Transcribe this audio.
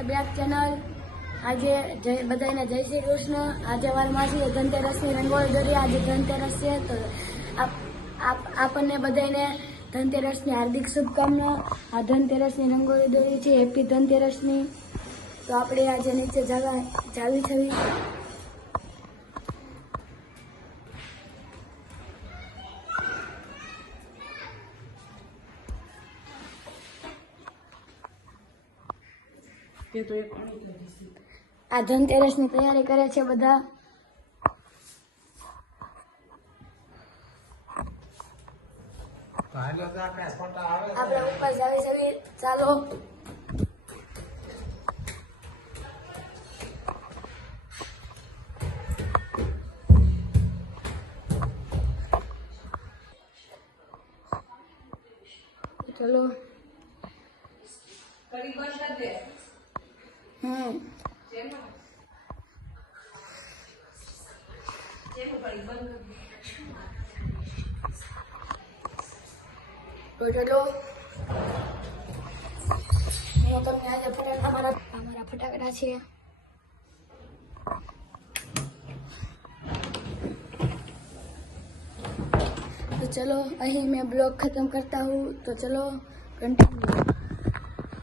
My back channel. આજે બધાને જય શ્રી કૃષ્ણ। આજે વારમાસી ધનતેરસની રંગોળી દોરી। આજે ધનતેરસ છે તો આપણને બધાને ધનતેરસની હાર્દિક શુભકામના। આ ધનતેરસની રંગોળી દોરી છે, હેપી ધનતેરસની। તો આપણે આજે નીચે જાવી છવી। આ ધનતેરસની તૈયારી કરે છે બધા। આપણે ઉપર જાવી છવી, ચાલો। चलो तो चलो હું તમને આજે અમારા ફટાકડા છે। तो चलो अही मैं ब्लॉग खत्म करता हूँ। तो चलो कंटिन्यू।